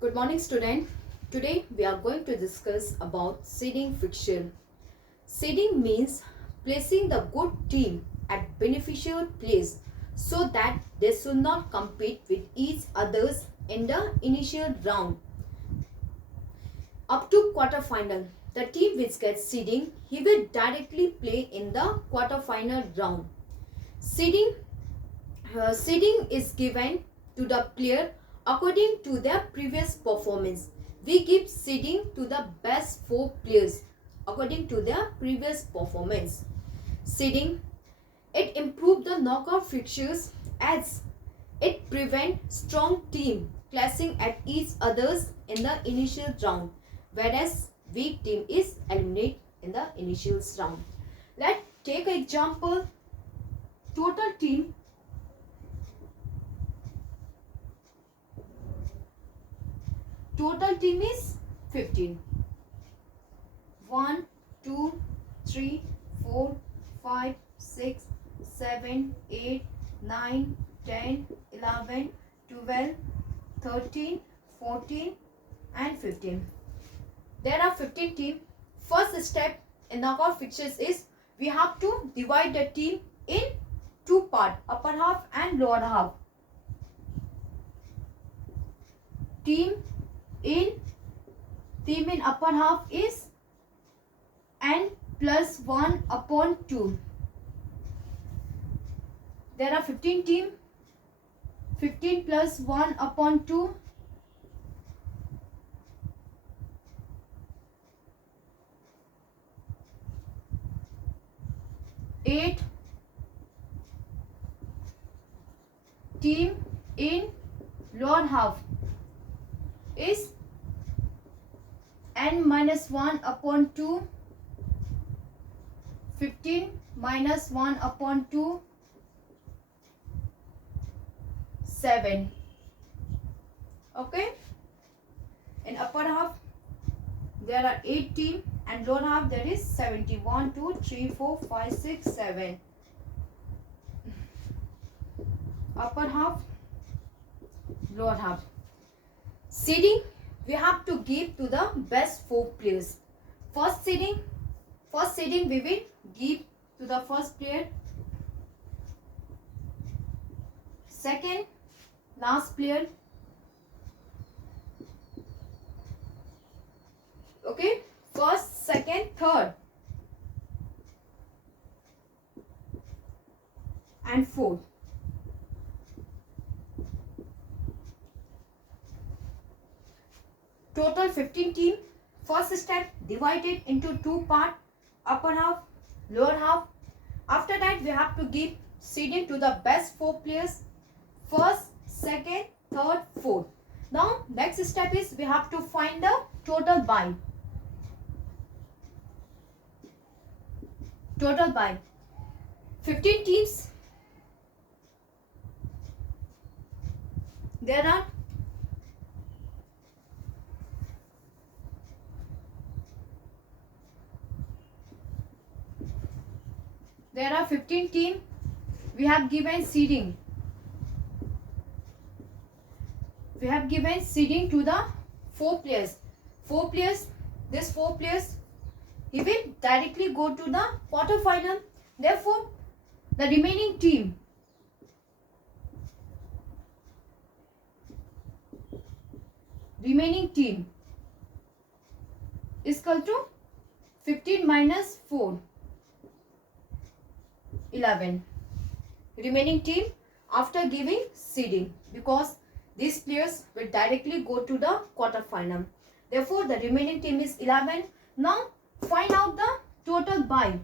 Good morning, student. Today we are going to discuss about seeding fixture. Seeding means placing the good team at beneficial place so that they should not compete with each others in the initial round. Up to quarter final, the team which gets seeding, he will directly play in the quarter final round. Seeding Seeding is given to the player according to their previous performance. We give seeding to the best 4 players according to their previous performance. Seeding, it improves the knockout fixtures as it prevents strong team clashing at each others in the initial round, whereas weak team is eliminated in the initial round. Let's take an example. Total team is 15. 1, 2, 3, 4, 5, 6, 7, 8, 9, 10, 11, 12, 13, 14 and 15. There are 15 teams. First step in knockout fixtures is we have to divide the team in 2 parts, upper half and lower half. Team in upper half is n plus 1 upon 2. There are 15 teams. 15 plus 1 upon 2. 8. Team in lower half is n minus 1 upon 2. 15 minus 1 upon 2. 7. Okay. In upper half there are 8 teams and lower half there is 71, 2, 3, 4, 5, 6, 7. Upper half, lower half. Seeding we have to give to the best 4 players. First seeding we will give to the first player. Second, last player. Okay, first, second, third and fourth. Total 15 team. First step divided into 2 parts, upper half, lower half. After that we have to give seeding to the best 4 players. First, second, third, fourth. Now next step is we have to find the total buy. Total buy. 15 teams. There are 15 teams. We have given seeding. We have given seeding to the 4 players. 4 players. These 4 players, he will directly go to the quarter final. Therefore, the remaining team is equal to 15 minus 4. 11. Remaining team after giving seeding, because these players will directly go to the quarter final. Therefore, the remaining team is 11. Now, find out the total buy.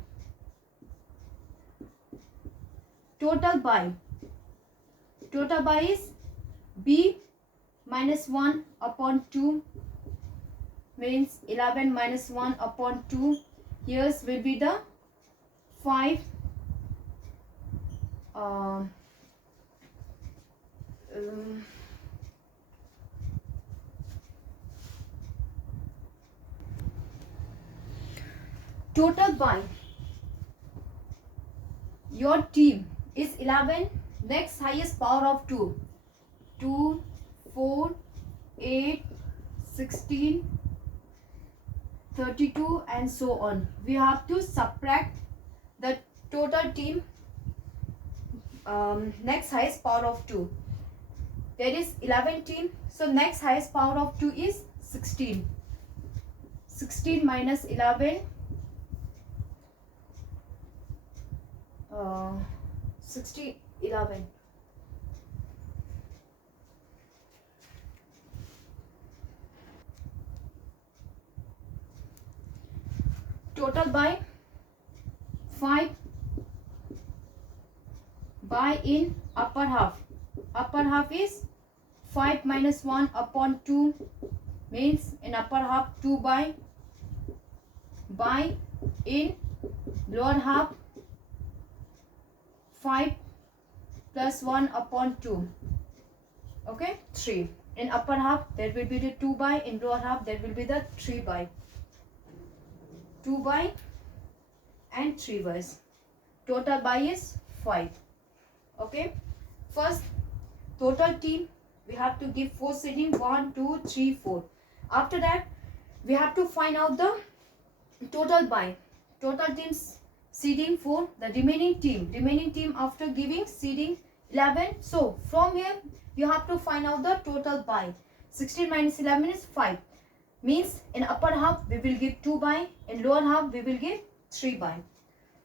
Total buy is B minus 1 upon 2 means 11 minus 1 upon 2. Here will be the 5. Total buy. Your team is 11. Next highest power of 2. 2, 4, 8, 16, 32 and so on. We have to subtract the total team next highest power of 2. There is 11 team. So next highest power of 2 is 16. 16 minus 11. 60, 11. Total by 5 by in upper half. Upper half is 5 minus 1 upon 2 means in upper half 2 by in lower half 5 plus 1 upon 2. Okay, 3. In upper half there will be the 2 by, in lower half there will be the 3 by. 2 by and 3 by's. Total by is 5. Okay, first total team we have to give 4 seeding, 1, 2, 3, 4. After that we have to find out the total by. Total teams seeding 4, the remaining team after giving seeding 11. So from here you have to find out the total by. 16 minus 11 is 5. Means in upper half we will give 2 by, in lower half we will give 3 by.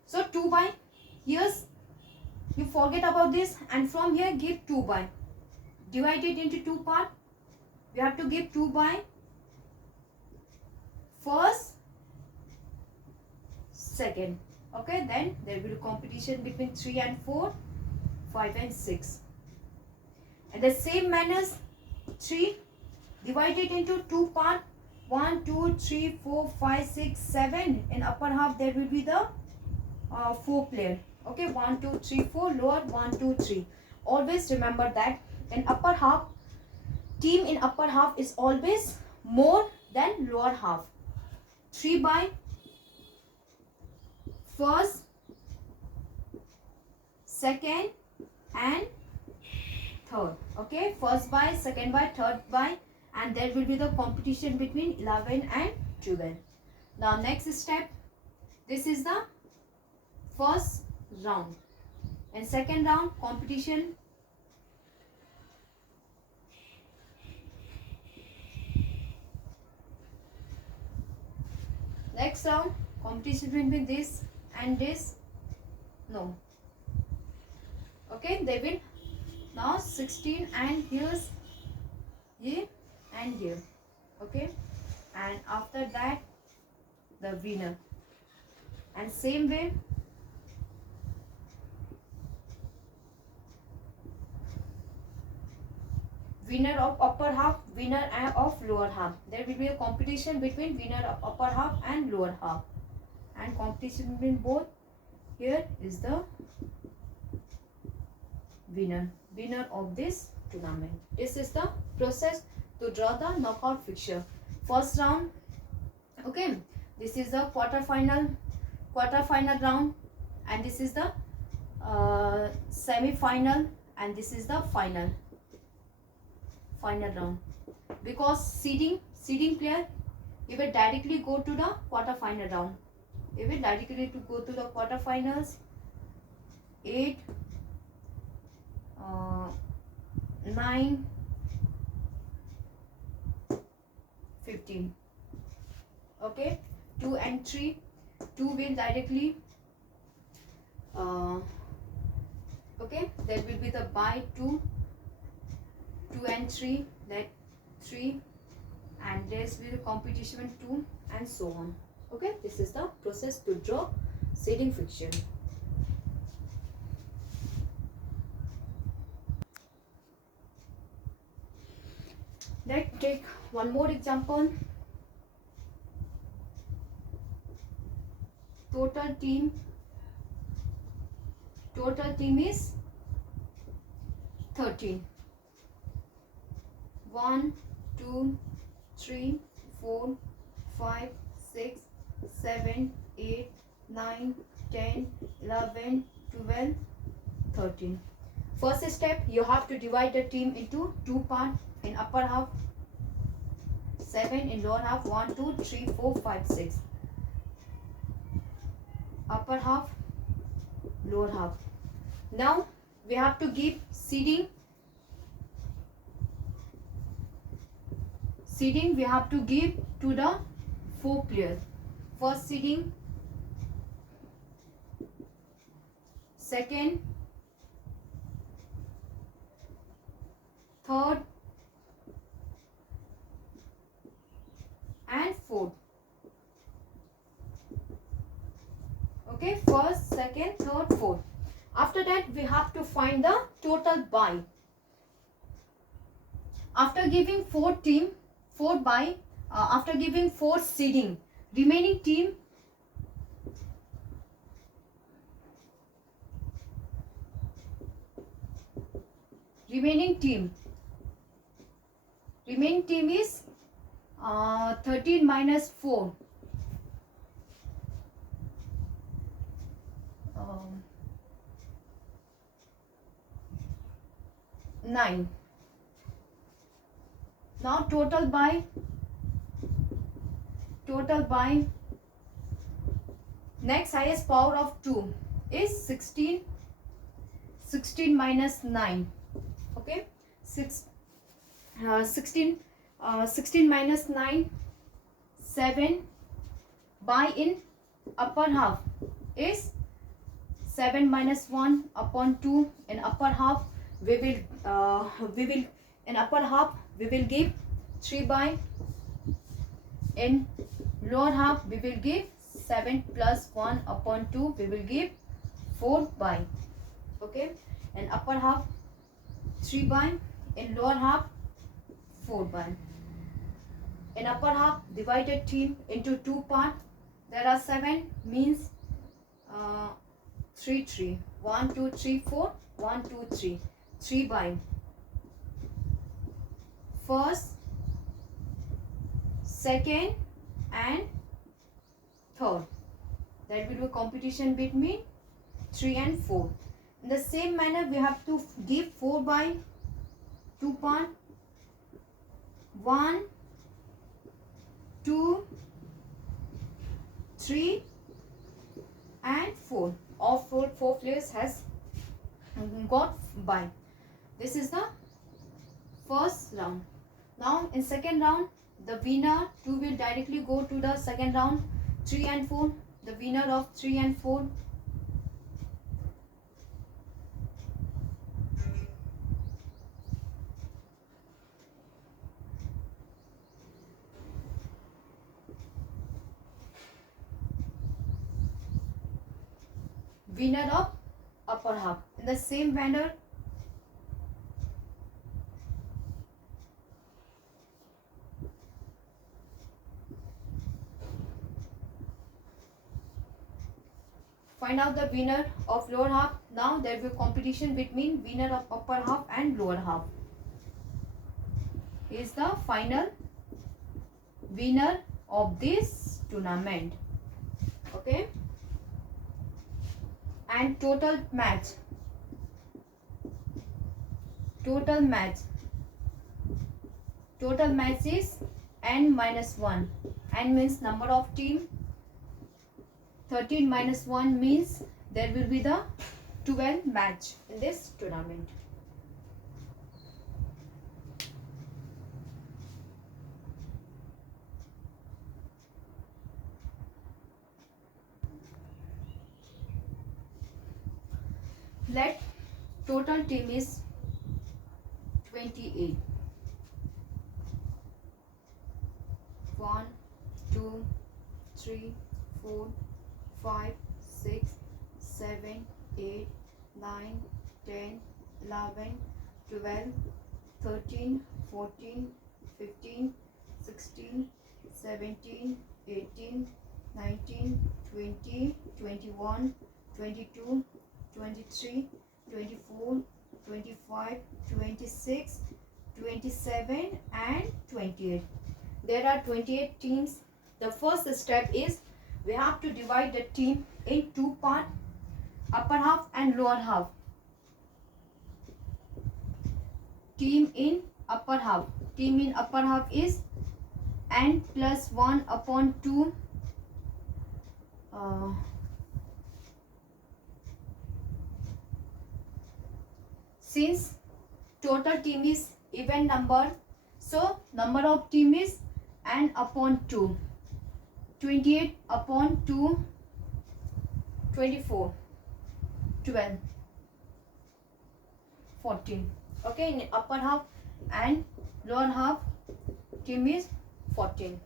So 2 by, here's you forget about this, and from here give 2 by. Divide it into 2 part. We have to give 2 by first, second. Okay, then there will be competition between 3 and 4, 5 and 6. And the same manners 3 divided into 2 part. 1, 2, 3, 4, 5, 6, 7. In upper half there will be the 4 player. Okay, 1, 2, 3, 4. Lower 1, 2, 3. Always remember that in upper half, team in upper half is always more than lower half. 3 by first, second and third. Okay, first by, second by, third by, and there will be the competition between 11 and 12. Now next step, this is the first round, and second round competition next round competition between this and this. No. Okay, they will now 16 and here's here and here. Okay, and after that the winner, and same way winner of upper half, winner of lower half. There will be a competition between winner of upper half and lower half, and competition between both. Here is the winner of this tournament. This is the process to draw the knockout fixture. First round, okay, this is the quarter final round, and this is the semi final, and this is the final round. Because seeding player, he will directly go to the quarter final round. He will directly to go to the quarter finals. 8, 9, 15. Okay, 2 and 3. 2 will directly okay, there will be the by 2 and 3, that 3, and there's will be competition 2 and so on. Okay, this is the process to draw seeding fixture. Let's take one more example. Total team is 13. 1, 2, 3, 4, 5, 6, 7, 8, 9, 10, 11, 12, 13. First step, you have to divide the team into 2 parts. In upper half 7 in lower half, 1 2 3 4 5 6. Upper half, lower half. Now we have to give seeding. Seeding we have to give to the 4 players. First seeding, second, third and fourth. Okay, first, second, third, fourth. After that we have to find the total buy. After giving 4 buy, after giving 4 seeding, remaining team is 13 minus 4. 9. Now total by next highest power of 2 is 16. 16 minus 9. Okay, 16 minus 9, 7. Buy in upper half is 7 minus 1 upon 2. In upper half we will give 3 buy. In lower half we will give 7 plus 1 upon 2, we will give 4 buy. Okay, in upper half 3 buy, in lower half 4 buy. In upper half, divided team into 2 parts. There are 7, means 3 3. 1 2 3 4, 1 2 3. 3 buy. First, second and third. That will be competition between 3 and 4. In the same manner, we have to give 4 by 2 part. 1 2 3 and 4. All four players has got by. This is the first round. Now in second round, the winner 2 will directly go to the second round. 3 and 4, the winner of 3 and 4. Winner of upper half. In the same manner, find out the winner of lower half. Now there will be competition between winner of upper half and lower half. He is the final winner of this tournament. Okay, and total match is n minus 1. N means number of team. 13 minus 1 means there will be the 12 match in this tournament. Let total team is 28. 1 2 3 4 5 6 7 8 9 10 11 12 13 14 15 16 17 18 19 20 21 22 23 24 25 26 27 and 28. There are 28 teams. The first step is we have to divide the team in 2 parts, upper half and lower half. Team in upper half is n plus 1 upon 2 since total team is even number, so number of team is n upon 2. 28 upon 2, 24, 12, 14. Okay, in upper half and lower half team is 14.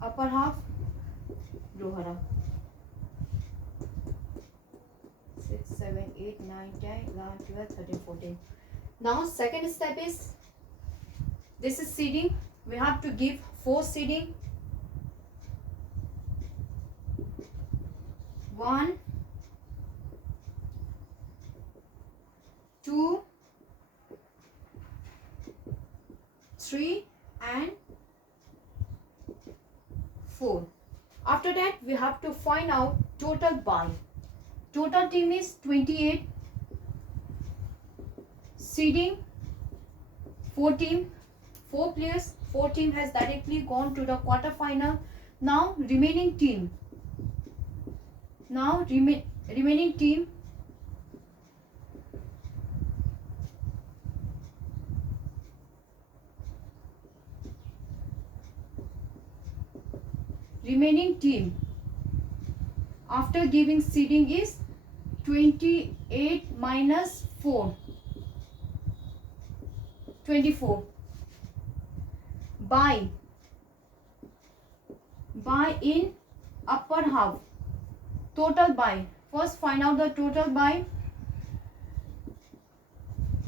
Upper half, lower half. 6, 7, 8, 9, 10, 11, 12, 13, 14. Now second step is, this is seeding. We have to give 4 seeding. 1, 2, 3 and 4. After that we have to find out total buy. Total team is 28. Seeding 4 team, 4 players, 4 team has directly gone to the quarter final. Now remaining team. Now remaining team. Remaining team after giving seeding is 28 minus 4, 24. Buy in upper half. Total buy. First find out the total buy.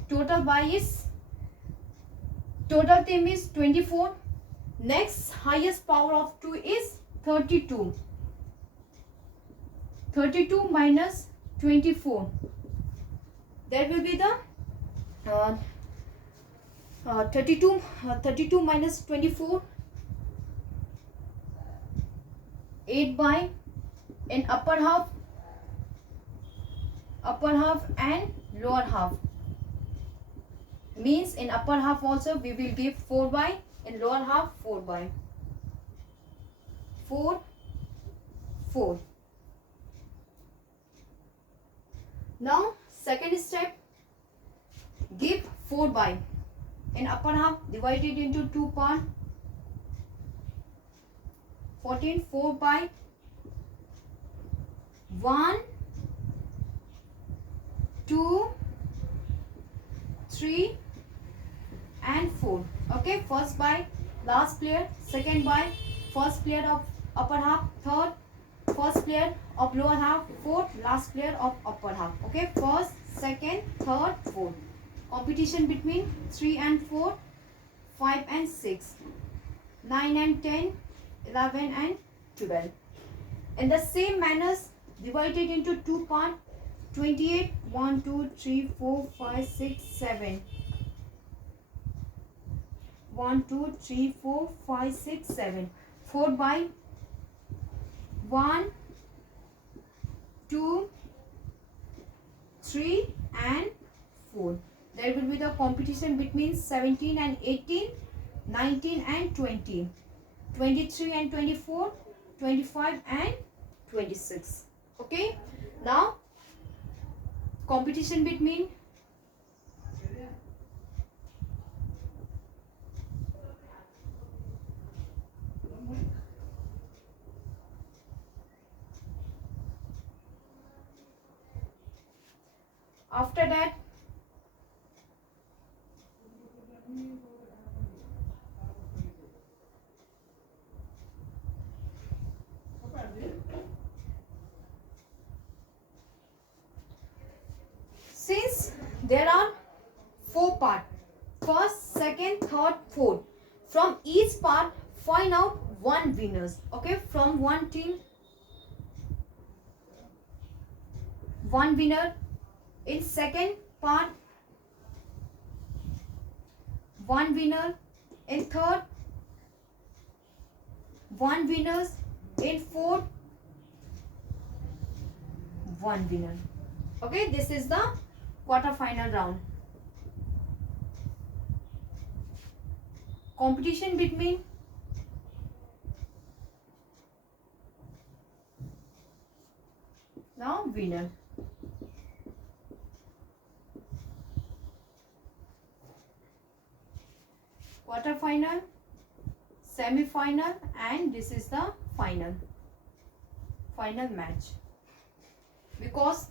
Total buy is, total team is 24. Next highest power of 2 is 32. 32 minus 24. There will be the 32 minus 24. 8 by in upper half and lower half. Means in upper half also we will give 4 by, in lower half 4 by. 4, 4. Now second step, give 4 by. In upper half divided into 2 part. 14, 4 by 1, 2, 3 and 4. Okay, first by last player, second by first player of upper half, third first player of lower half, fourth last player of upper half. Okay, first, second, third, fourth. Competition between 3 and 4, 5 and 6, 9 and 10, 11 and 12. In the same manners, divided into 2 parts. 28, 1, 2, 3, 4, 5, 6, 7. 1, 2, 3, 4, 5, 6, 7. 4 by 1, 2, 3 and 4. There will be the competition between 17 and 18, 19 and 20, 23 and 24, 25 and 26. Okay. Now competition between after that since there are 4 parts, first, second, third, fourth, from each part find out 1 winners. Okay, from one team 1 winner, in second part 1 winner, in third 1 winners, in fourth 1 winner. Okay, this is the quarter final round. competition between now winner. Quarter final, semi final, and this is the final match. Because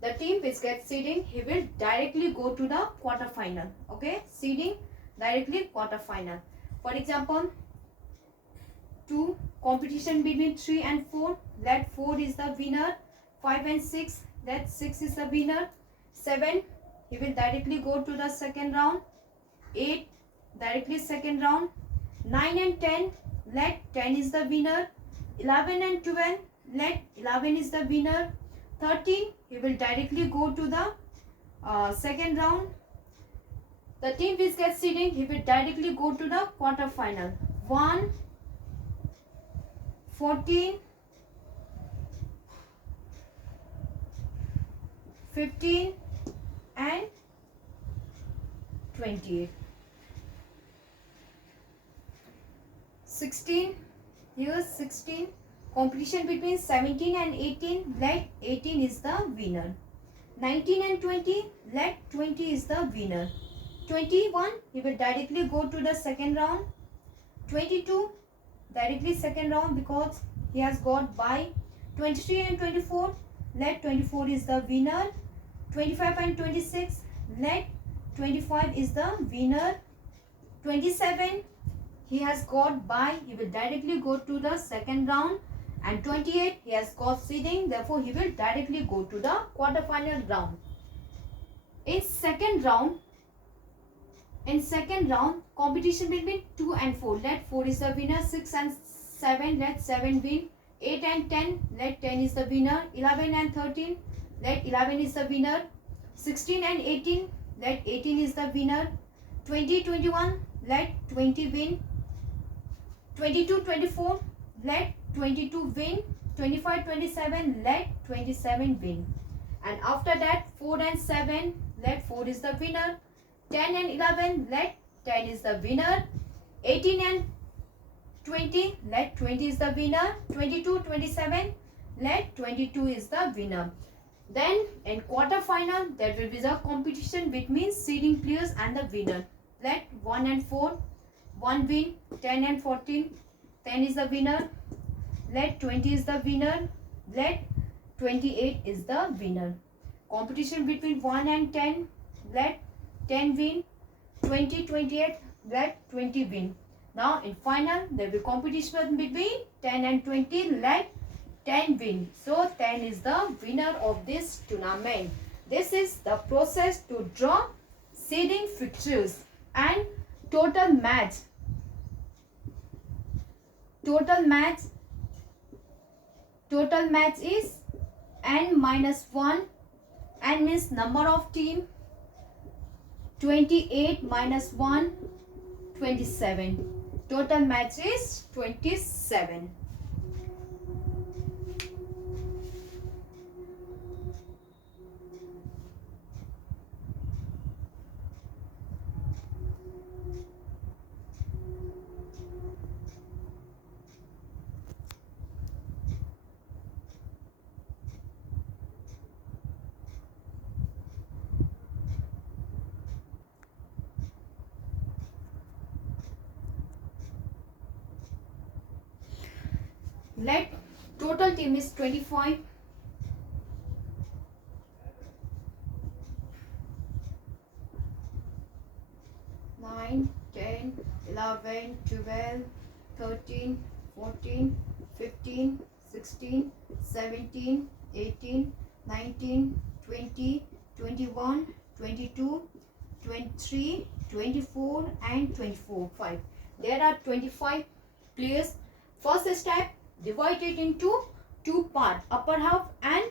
the team which gets seeding, he will directly go to the quarter final. Okay, seeding directly quarter final. For example, 2 competition between 3 and 4, let 4 is the winner. 5 and 6, let 6 is the winner. 7, he will directly go to the second round. 8, directly second round. 9 and 10, let 10 is the winner. 11 and 12, let 11 is the winner. 13, he will directly go to the second round. The team which gets seeding, he will directly go to the quarter final. 1, 14, 15 and 28. 16, here 16, competition between 17 and 18, let 18 is the winner. 19 and 20, let 20 is the winner. 21, he will directly go to the second round. 22, directly second round because he has got bye. 23 and 24, let 24 is the winner. 25 and 26, let 25 is the winner. 27, he has got bye, he will directly go to the second round. And 28, he has got seeding, therefore he will directly go to the quarter-final round. In second round, competition between 2 and 4, let 4 is the winner. 6 and 7, let 7 win. 8 and 10, let 10 is the winner. 11 and 13, let 11 is the winner. 16 and 18, let 18 is the winner. 20, 21, let 20 win. 22, 24, let 22 win. 25, 27, let 27 win. And after that, 4 and 7, let 4 is the winner. 10 and 11, let 10 is the winner. 18 and 20, let 20 is the winner. 22, 27, let 22 is the winner. Then in quarter final, there will be the competition between seeding players and the winner. Let 1 and 4, 1 win. 10 and 14, 10 is the winner. Let 20 is the winner. Let 28 is the winner. Competition between 1 and 10, let 10 win. 20, 28, let 20 win. Now in final, there will be competition between 10 and 20, let 10 win. So 10 is the winner of this tournament. This is the process to draw seeding fixtures and total match. Total match is n minus 1. N means number of team. 28 minus 1, 27. Total match is 27. Let total team is 25. 9, 10, 11, 12, 13, 14, 15, 16, 17, 18, 19, 20, 21, 22, 23, 24 and 24. 5. There are 25 players. First step, divide it into 2 parts, upper half and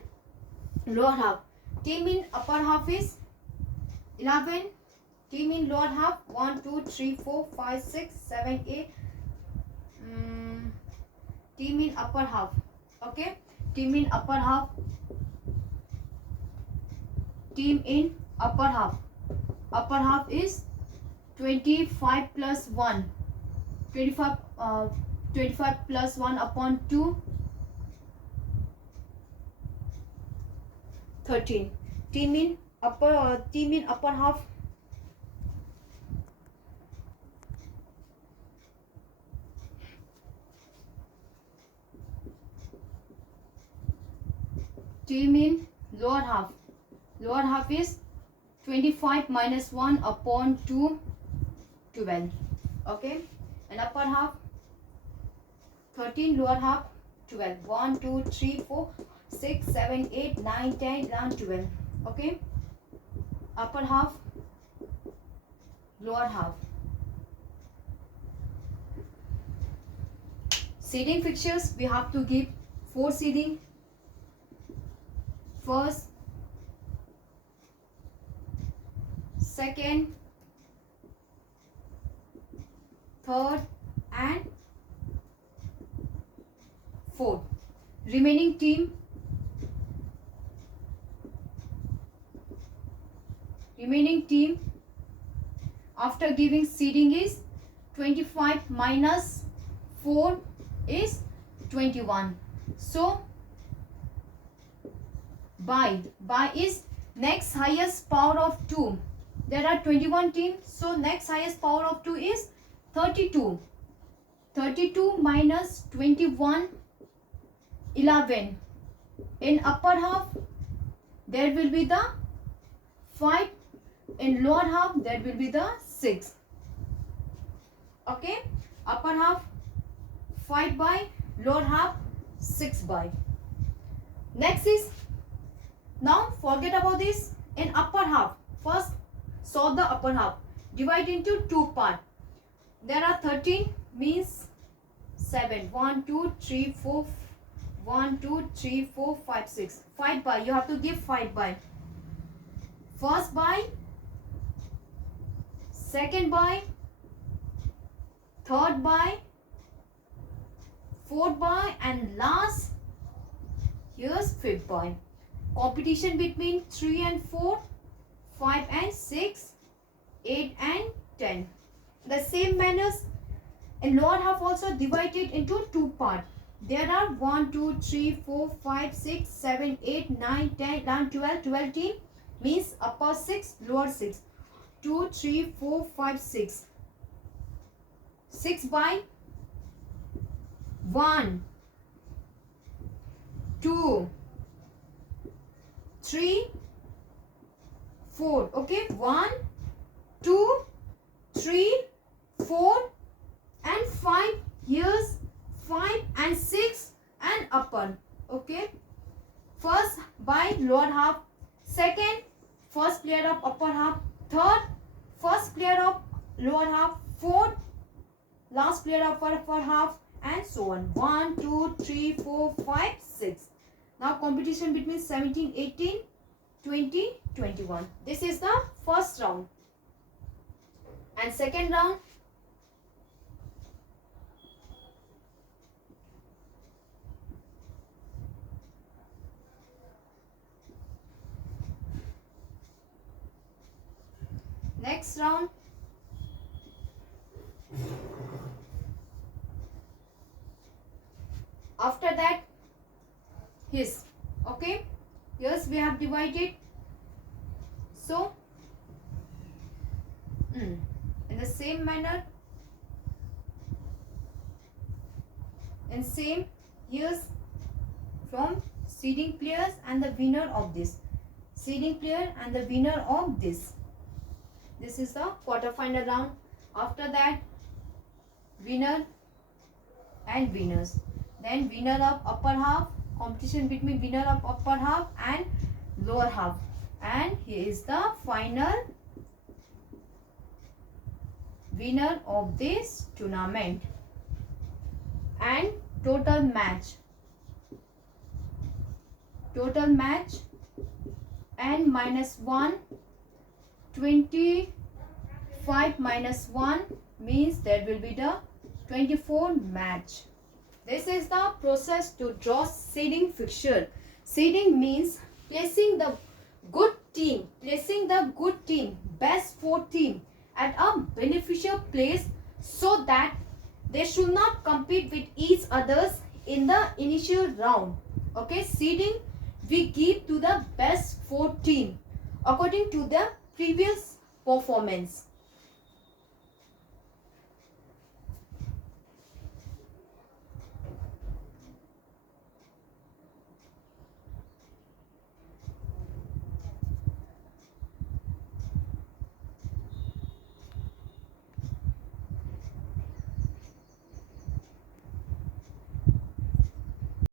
lower half. Team in upper half is 11. Team in lower half 1, 2, 3, 4, 5, 6, 7, 8. Team in upper half. Okay. Team in upper half. Team in upper half. Upper half is 25 plus 1. 25 plus 1 upon 2, 13. Team in upper half. Team in lower half. Lower half is 25 minus 1 upon 2, 12. Okay. And upper half 13, lower half 12. 1, 2, 3, 4, 6, 7, 8, 9, 10, 11, 12. Okay. Upper half, lower half. Seeding fixtures, we have to give 4 seeding. First, second, third and fourth. Remaining team after giving seeding is 25 minus 4 is 21. So by is next highest power of 2. There are 21 teams, so next highest power of 2 is 32. 32 minus 21, 11. In upper half there will be the 5. In lower half there will be the 6. Okay. Upper half 5 by, lower half 6 by. Next is, now forget about this. In upper half, first solve the upper half. Divide into 2 parts. There are 13 means 7. 1, 2, 3, 4. 1, 2, 3, 4, 5, 6. 5 by. You have to give 5 by. First by, second by, third by, fourth by, and last here's fifth by. Competition between 3 and 4, 5 and 6, 8 and 10. The same manners in lower half also divided into 2 parts. There are 1, 2, 3, 4, 5, 6, 7, 8, 9, 10, 11, 12. 12 team means upper 6, lower 6. 2, 3, 4, 5, 6. 6 by 1, 2, 3, 4. Okay, 1, 2, 3, 4 and 5. Here's 5 and 6 and upper. Okay, first by lower half, second first player of upper half, third first player of lower half, fourth last player of upper half, and so on. 1, 2, 3, 4, 5, 6. Now competition between 17, 18, 20, 21. This is the first round. And second round, next round, after that his. Okay, yes, we have divided. So in the same manner, in same years from seeding players and the winner of this. Seeding player and the winner of this. This is the quarterfinal round. After that, winner and winners. Then winner of upper half, competition between winner of upper half and lower half. And here is the final winner of this tournament. And total match and minus 1, 25 minus 1 means there will be the 24 match. This is the process to draw seeding fixture. Seeding means placing the good team, best 4 team at a beneficial place so that They should not compete with each others in the initial round. Okay, seeding we give to the best 4 team according to the previous performance.